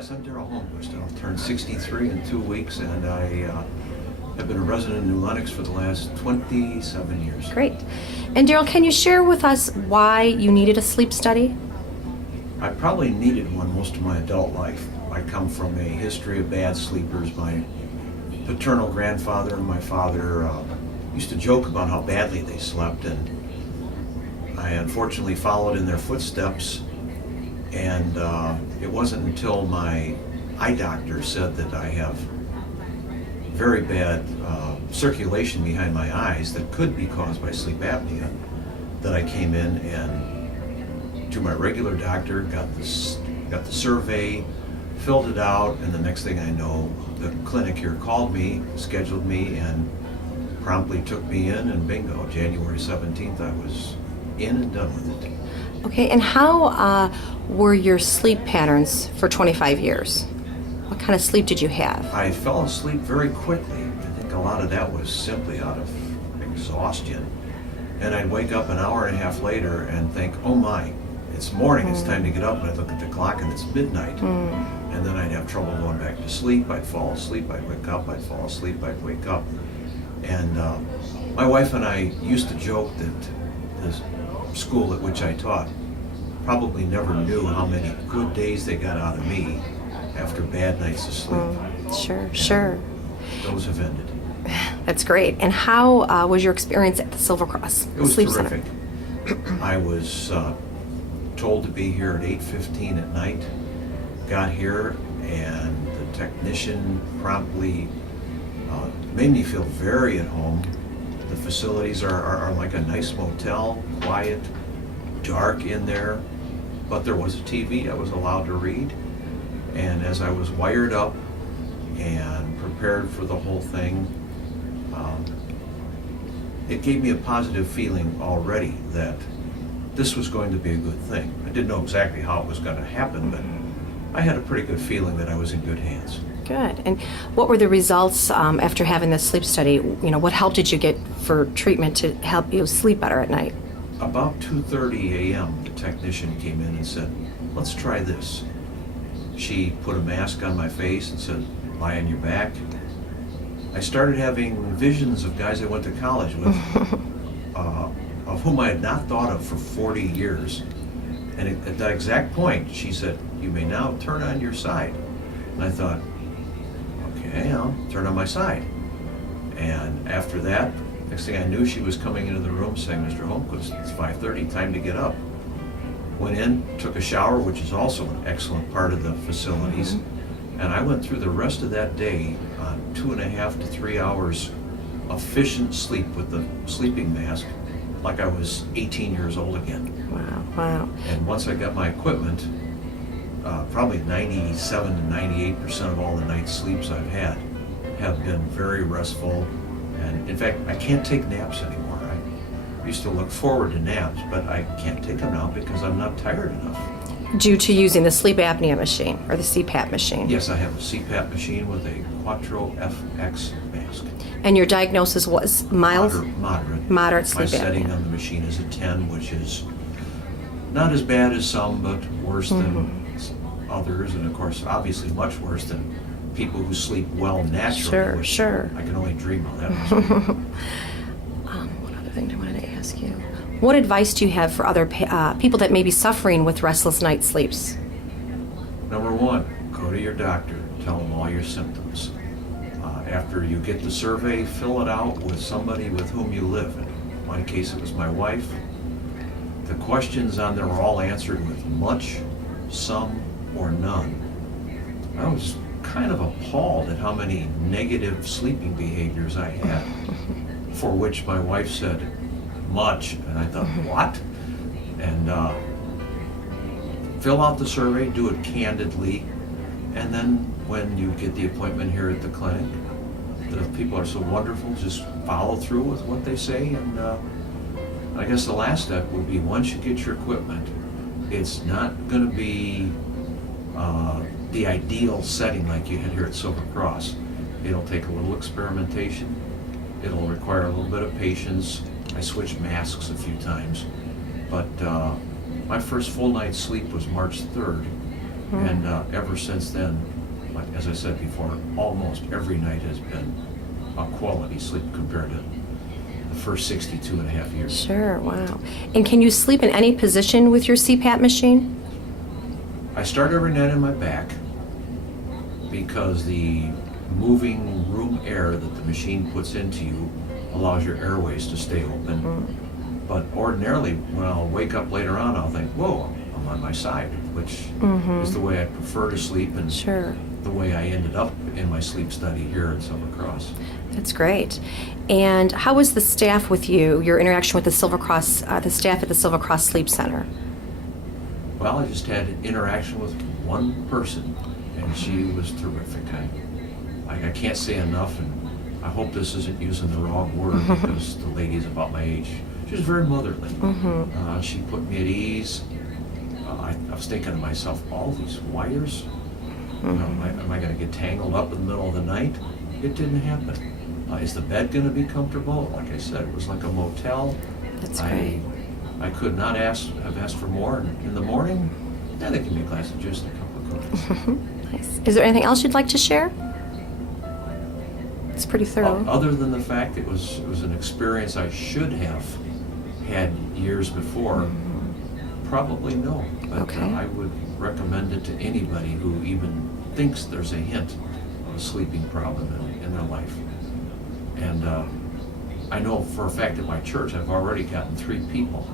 Yes, I'm Darrell Holmquist. I'll turn 63 in 2 weeks, and I have been a resident in Lenox for the last 27 years. Great. And Darrell, can you share with us why you needed a sleep study? I probably needed one most of my adult life. I come from a history of bad sleepers. My paternal grandfather and my father used to joke about how badly they slept, and I unfortunately followed in their footsteps. And it wasn't until my eye doctor said that I have very bad circulation behind my eyes that could be caused by sleep apnea that I came in and to my regular doctor, got the survey, filled it out, and the next thing I know, the clinic here called me, scheduled me, and promptly took me in, and bingo, January 17th, I was in and done with it. Okay, and how were your sleep patterns for 25 years? What kind of sleep did you have? I fell asleep very quickly. I think a lot of that was simply out of exhaustion. And I'd wake up an hour and a half later and think, oh my, it's morning, it's time to get up. And I'd look at the clock and it's midnight. And then I'd have trouble going back to sleep. I'd fall asleep, I'd wake up, I'd fall asleep, I'd wake up. And my wife and I used to joke that this school at which I taught probably never knew how many good days they got out of me after bad nights of sleep. Sure. Those have ended. That's great. And how was your experience at the Silver Cross It was Sleep terrific. Center? I was told to be here at 8:15 at night. Got here, and the technician promptly made me feel very at home. The facilities are like a nice motel, quiet, dark in there, but there was a TV I was allowed to read. And as I was wired up and prepared for the whole thing, it gave me a positive feeling already that this was going to be a good thing. I didn't know exactly how it was going to happen, but I had a pretty good feeling that I was in good hands. Good. And what were the results after having this sleep study? You know, what help did you get for treatment to help you sleep better at night? About 2:30 a.m., the technician came in and said, let's try this. She put a mask on my face and said, lie on your back. I started having visions of guys I went to college with, of whom I had not thought of for 40 years. And at that exact point, she said, you may now turn on your side. And I thought, okay, I'll turn on my side. And after that, next thing I knew, she was coming into the room saying, Mr. Holmquist, it's 5:30, time to get up. Went in, took a shower, which is also an excellent part of the facilities. And I went through the rest of that day on 2.5 to 3 hours efficient sleep with the sleeping mask, like I was 18 years old again. Wow. And once I got my equipment, probably 97 to 98% of all the night sleeps I've had have been very restful. And in fact, I can't take naps anymore. I used to look forward to naps, but I can't take them now because I'm not tired enough. Due to using the sleep apnea machine or the CPAP machine? Yes, I have a CPAP machine with a Quattro FX mask. And your diagnosis was mild? Moderate sleep apnea. My setting on the machine is a 10, which is not as bad as some, but worse than others, and of course, obviously much worse than people who sleep well naturally. Sure. I can only dream of that. What other thing I wanted to ask you? What advice do you have for other people that may be suffering with restless night sleeps? Number one, go to your doctor. Tell them all your symptoms. After you get the survey, fill it out with somebody with whom you live. In my case, it was my wife. The questions on there were all answered with much, some, or none. I was kind of appalled at how many negative sleeping behaviors I had, for which my wife said, much, and I thought, what? And fill out the survey, do it candidly, and then when you get the appointment here at the clinic, the people are so wonderful, just follow through with what they say. And I guess the last step would be, once you get your equipment, it's not going to be the ideal setting like you had here at Silver Cross. It'll take a little experimentation. It'll require a little bit of patience. I switched masks a few times, but my first full night's sleep was March 3rd, And ever since then, like as I said before, almost every night has been a quality sleep compared to the first 62 and a half years. Sure, wow. And can you sleep in any position with your CPAP machine? I start every night on my back because the moving room air that the machine puts into you allows your airways to stay open. But ordinarily, when I'll wake up later on, I'll think, whoa, I'm on my side, which is the way I prefer to sleep and Sure. the way I ended up in my sleep study here at Silver Cross. That's great. And how was the staff with you, your interaction with the Silver Cross, the staff at the Silver Cross Sleep Center? Well, I just had an interaction with one person, and she was terrific. I can't say enough, and I hope this isn't using the wrong word because the lady's about my age. She was very motherly. She put me at ease. I was thinking to myself, all these wires, am I going to get tangled up in the middle of the night? It didn't happen. Is the bed going to be comfortable? Like I said, it was like a motel. That's great. I could not have asked for more. And in the morning, they give me a glass of juice and a couple of cookies. Nice. Is there anything else you'd like to share? It's pretty thorough. Other than the fact it was an experience I should have had years before, probably no. But Okay. I would recommend it to anybody who even thinks there's a hint of a sleeping problem in their life. And I know for a fact at my church I've already gotten 3 people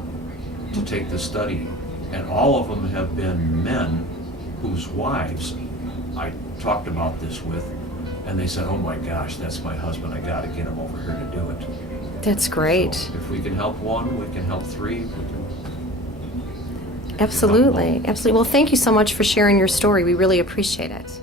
to take the study, and all of them have been men whose wives I talked about this with, and they said, oh my gosh, that's my husband, I got to get him over here to do it. That's great. So if we can help one, we can help 3. Absolutely. Absolutely. Well, thank you so much for sharing your story. We really appreciate it.